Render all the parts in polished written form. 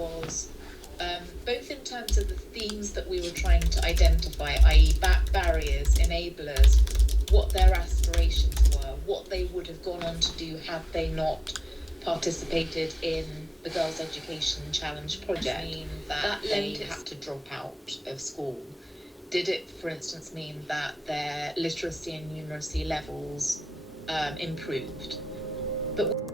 was both in terms of the themes that we were trying to identify, i.e. barriers, enablers, what their aspirations were, what they would have gone on to do had they not participated in the Girls' Education Challenge project, that they had to drop out of school. Did it, for instance, mean that their literacy and numeracy levels improved? But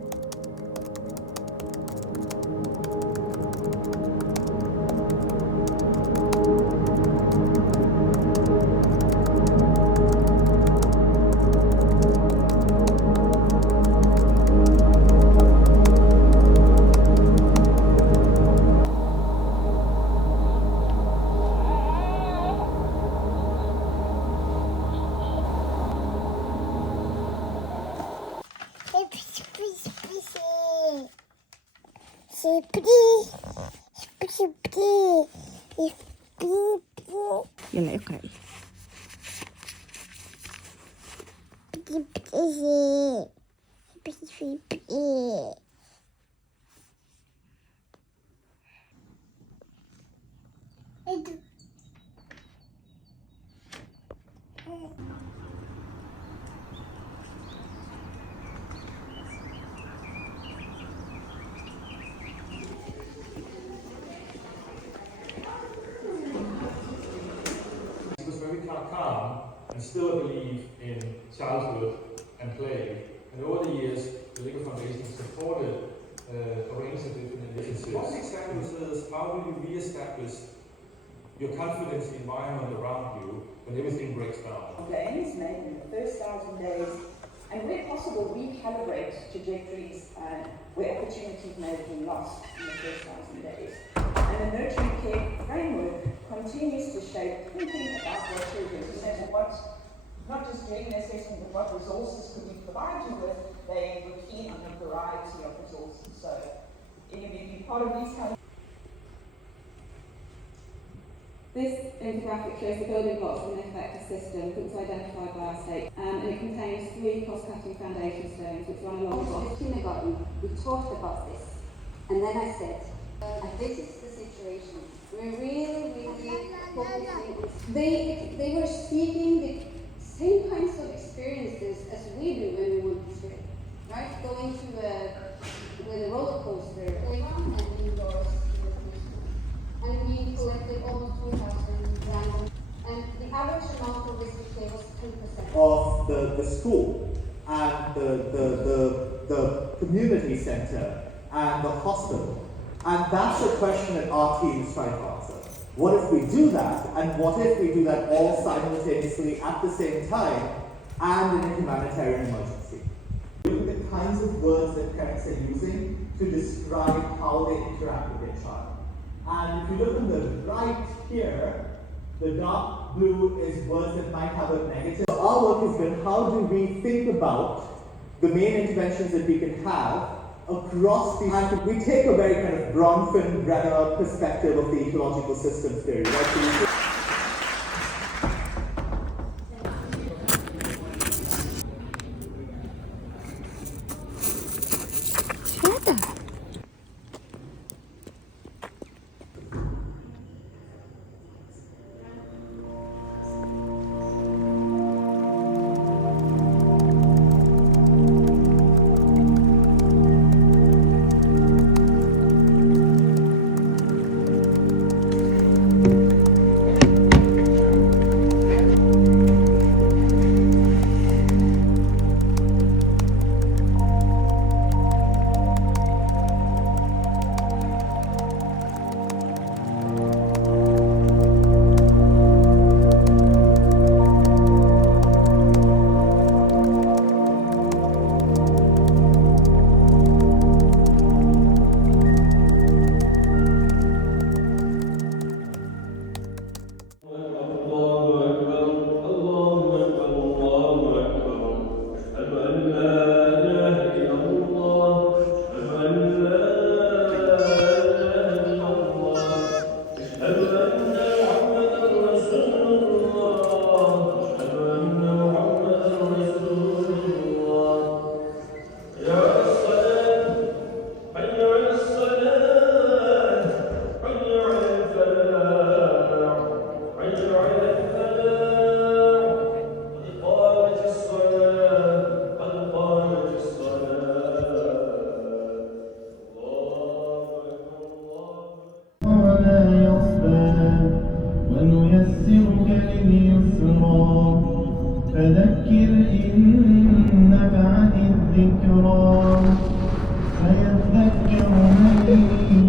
يلا اقرأي. Because when we can't calm and still believe in childhood and play, and over the years, the Legal Foundation has supported a range of different initiatives. One example is how do you re-establish your confidence environment around you when everything breaks down? Gains made in the first 1,000 days, and where possible, recalibrate trajectories where opportunities may have been lost in the first 1,000 days. And the nurturing care framework continues to shape thinking about what children and what, not just doing an assessment, but what resources could we provide you with. They were keen on a variety of resources. So, if you be part of these kinds. This infographic shows the building blocks of an effective system that's identified by our state, and it contains 3 cost-cutting foundation stones which run along the bottom. Kindergarten, we talked about this, and then I said, this is the situation. We're really focusing. They were speaking the same kinds of experiences as we do when we went to trip, right? Going to with a roller coaster, playground and indoors. And we collected almost 2,000 random. And the average amount of risk care was 10%. Of the school and the community center and the hospital. And that's the question that our team is trying to answer. What if we do that, and what if we do that all simultaneously at the same time and in a humanitarian emergency? Look at the kinds of words that parents are using to describe how they interact with their child. And if you look on the right here, the dark blue is words that might have a negative. So our work has been, how do we think about the main interventions that we can have across the, and we take a very kind of Bronfen-Brenner perspective of the ecological systems theory, right? So we فذكر إن نفعت الذكرى سيذكر من يخشى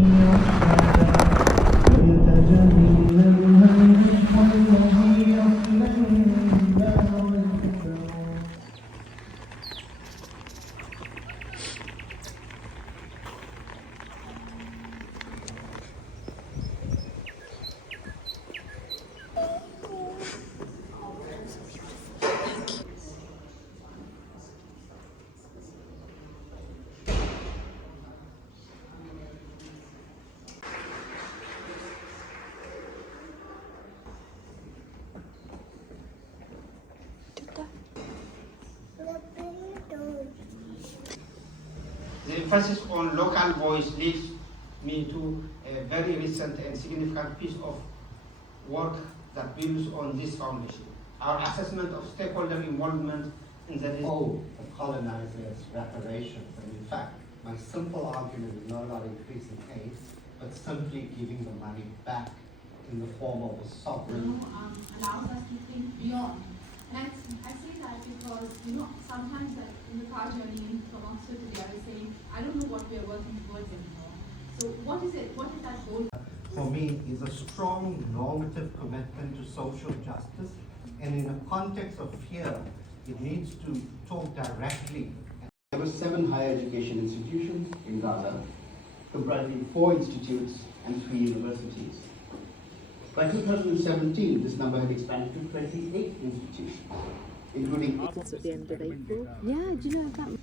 ويتجنبها الأشقى الذي يصلى النار الكبرى. The emphasis on local voice leads me to a very recent and significant piece of work that builds on this foundation. Our assessment of stakeholder involvement in the of colonizers' reparations, and in fact, my simple argument is not about increasing aid, but simply giving the money back in the form of a sovereign. Allows us to think beyond. And I say that because, sometimes like in the car journey from Oxford today, I was saying, I don't know what we are working towards anymore. So what is it? What is that goal? For me, is a strong normative commitment to social justice, and in a context of fear, it needs to talk directly. There were 7 higher education institutions in Gaza, comprising 4 institutes and 3 universities. By 2017, this number had expanded to 28 institutions, including... That's at the end of April. Yeah, do you know that?